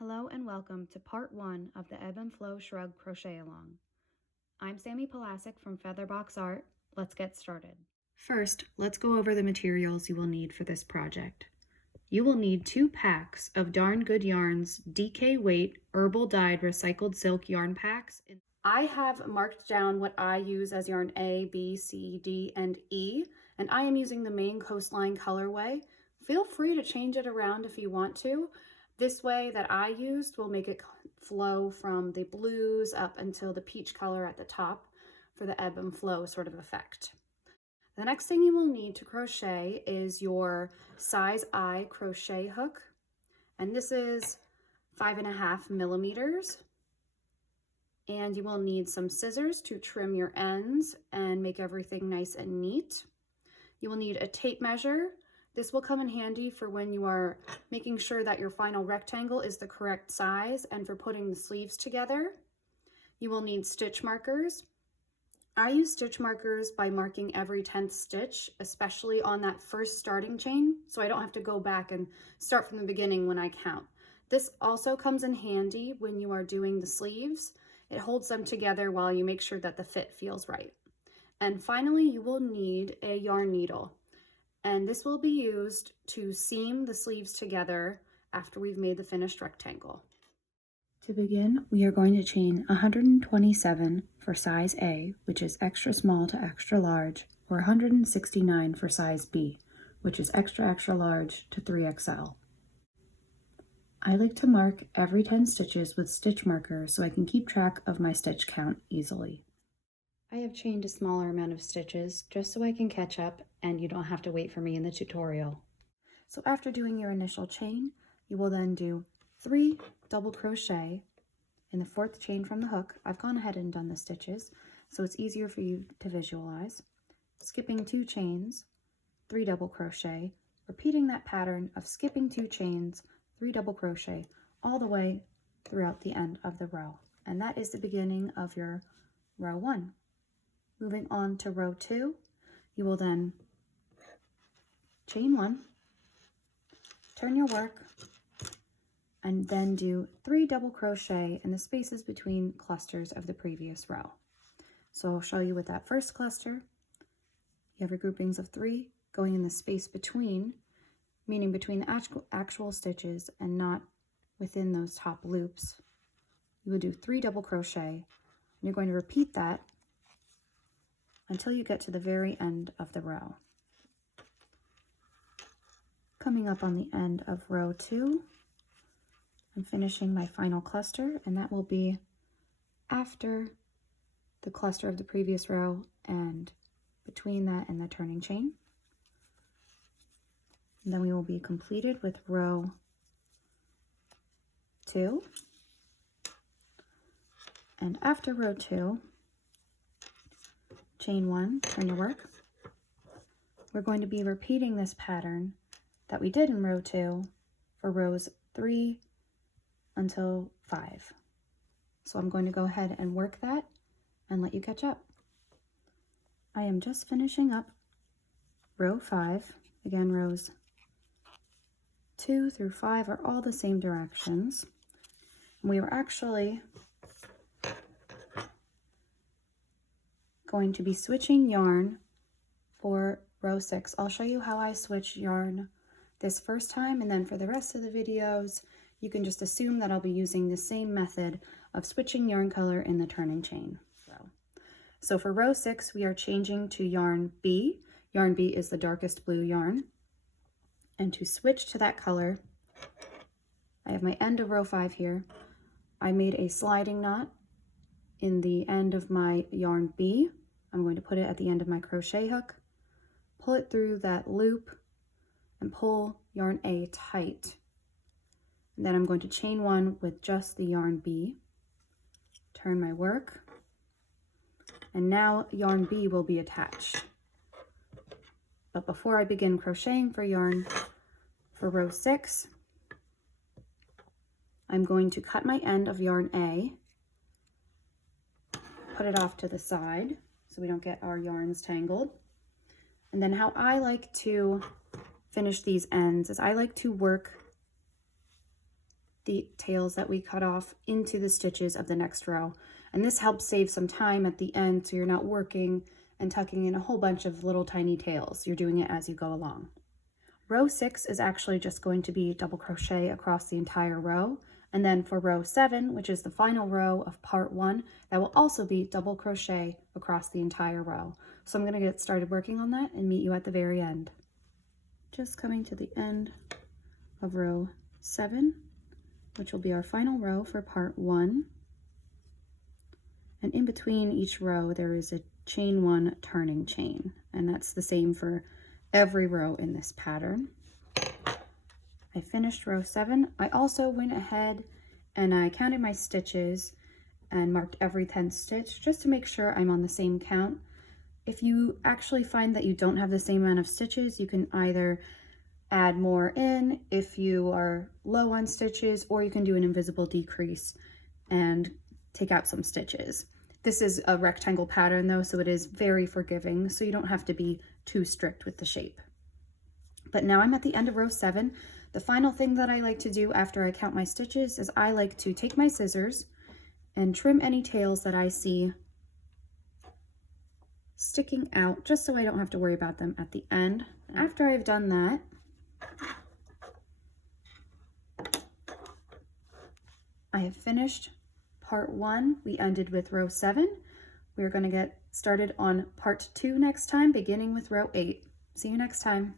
Hello and welcome to part 1 of the Ebb and Flow Shrug Crochet Along. I'm Sammi Polasek from Featherbox Art. Let's get started. First, let's go over the materials you will need for this project. You will need 2 packs of Darn Good Yarns DK Weight Herbal Dyed Recycled Silk Yarn Packs. I have marked down what I use as yarn A, B, C, D, and E, and I am using the Maine Coastline colorway. Feel free to change it around if you want to. This way that I used will make it flow from the blues up until the peach color at the top for the ebb and flow sort of effect. The next thing you will need to crochet is your size I crochet hook, and this is 5.5 millimeters. And you will need some scissors to trim your ends and make everything nice and neat. You will need a tape measure. This will come in handy for when you are making sure that your final rectangle is the correct size and for putting the sleeves together. You will need stitch markers. I use stitch markers by marking every 10th stitch, especially on that first starting chain, so I don't have to go back and start from the beginning when I count. This also comes in handy when you are doing the sleeves. It holds them together while you make sure that the fit feels right. And finally, you will need a yarn needle. And this will be used to seam the sleeves together after we've made the finished rectangle. To begin, we are going to chain 127 for size A, which is extra small to extra large, or 169 for size B, which is extra large to 3XL. I like to mark every 10 stitches with stitch markers so I can keep track of my stitch count easily. I have chained a smaller amount of stitches just so I can catch up and you don't have to wait for me in the tutorial. So after doing your initial chain, you will then do 3 double crochet in the 4th chain from the hook. I've gone ahead and done the stitches so it's easier for you to visualize. Skipping 2 chains, 3 double crochet, repeating that pattern of skipping 2 chains, 3 double crochet all the way throughout the end of the row. And that is the beginning of your row 1. Moving on to row 2, you will then chain 1, turn your work, and then do 3 double crochet in the spaces between clusters of the previous row. So I'll show you with that first cluster. You have your groupings of 3 going in the space between, meaning between the actual stitches and not within those top loops. You would do 3 double crochet, and you're going to repeat that until you get to the very end of the row. Coming up on the end of row 2, I'm finishing my final cluster, and that will be after the cluster of the previous row and between that and the turning chain. And then we will be completed with row 2. And after row 2, chain 1, turn your work. We're going to be repeating this pattern that we did in row 2 for rows 3 until 5. So I'm going to go ahead and work that and let you catch up. I am just finishing up row 5. Again, rows 2 through 5 are all the same directions. We were actually going to be switching yarn for row 6. I'll show you how I switch yarn this first time, and then for the rest of the videos, you can just assume that I'll be using the same method of switching yarn color in the turning chain. So for row 6, we are changing to yarn B. Yarn B is the darkest blue yarn. And to switch to that color, I have my end of row 5 here. I made a sliding knot in the end of my yarn B. I'm going to put it at the end of my crochet hook, pull it through that loop, and pull yarn A tight. And then I'm going to chain 1 with just the yarn B, turn my work, and now yarn B will be attached. But before I begin crocheting for row 6, I'm going to cut my end of yarn A, put it off to the side so we don't get our yarns tangled. And then how I like to finish these ends is I like to work the tails that we cut off into the stitches of the next row. And this helps save some time at the end so you're not working and tucking in a whole bunch of little tiny tails. You're doing it as you go along. Row 6 is actually just going to be double crochet across the entire row. And then for row 7, which is the final row of part 1, that will also be double crochet across the entire row. So I'm going to get started working on that and meet you at the very end. Just coming to the end of row 7, which will be our final row for part 1. And in between each row, there is a chain 1 turning chain, and that's the same for every row in this pattern. I finished row 7. I also went ahead and I counted my stitches and marked every 10th stitch just to make sure I'm on the same count. If you actually find that you don't have the same amount of stitches, you can either add more in if you are low on stitches, or you can do an invisible decrease and take out some stitches. This is a rectangle pattern though, so it is very forgiving, so you don't have to be too strict with the shape. But now I'm at the end of row 7. The final thing that I like to do after I count my stitches is I like to take my scissors and trim any tails that I see sticking out, just so I don't have to worry about them at the end. After I've done that, I have finished part 1. We ended with row 7. We're going to get started on part 2 next time, beginning with row 8. See you next time.